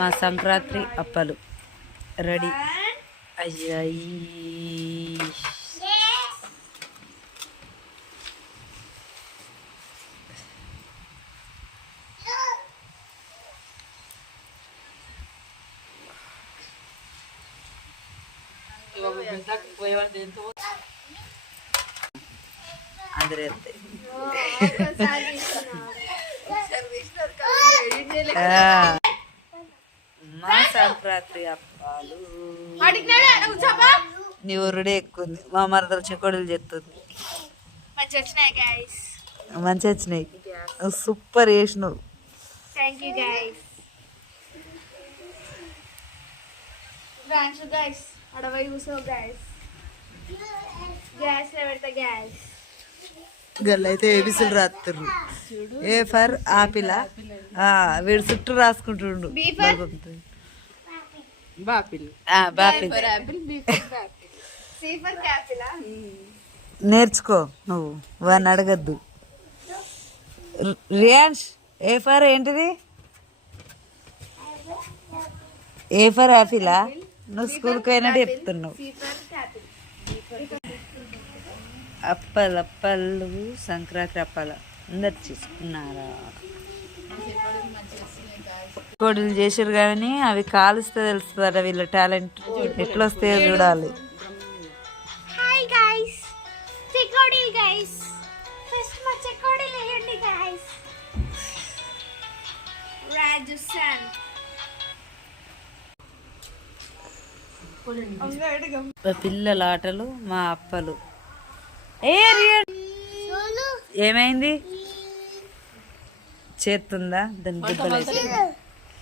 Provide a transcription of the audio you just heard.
మా సంక్రాంతి అప్పలు రెడీ అయ్యాయి. అందరూ మా సంక్రాంతి అప్పాలు నీ ఒరుడే ఎక్కువ ఉంది. మా మరదలు చెకోడీలు చెప్తుంది. మంచి వచ్చినాయి. సూపర్ చేసినావు. గల్లైతే ఏబిసిలు రాత్తుర్రు. A for apple. వీడు చుట్టూ రాసుకుంటుండు. నేర్చుకో నువ్వు, వాడిని అడగద్దు. రియాన్స్ ఏ ఫర్ ఏంటిది? ఏ ఫర్ ఆపిలా? నువ్వు స్కూల్కి పోయినట్టు చెప్తున్నావు. అప్పలు సంక్రాంతి అప్పాలు అందరు చేసుకున్నారా? కోడీలు చేసారు కానీ అవి కాలుస్తే తెలుస్తుందట వీళ్ళ టాలెంట్ ఎట్లా వస్తాయో చూడాలి. పిల్లల ఆటలు మా అప్పలు. ఏమైంది? చేస్తుందా దాని గుద్దలు?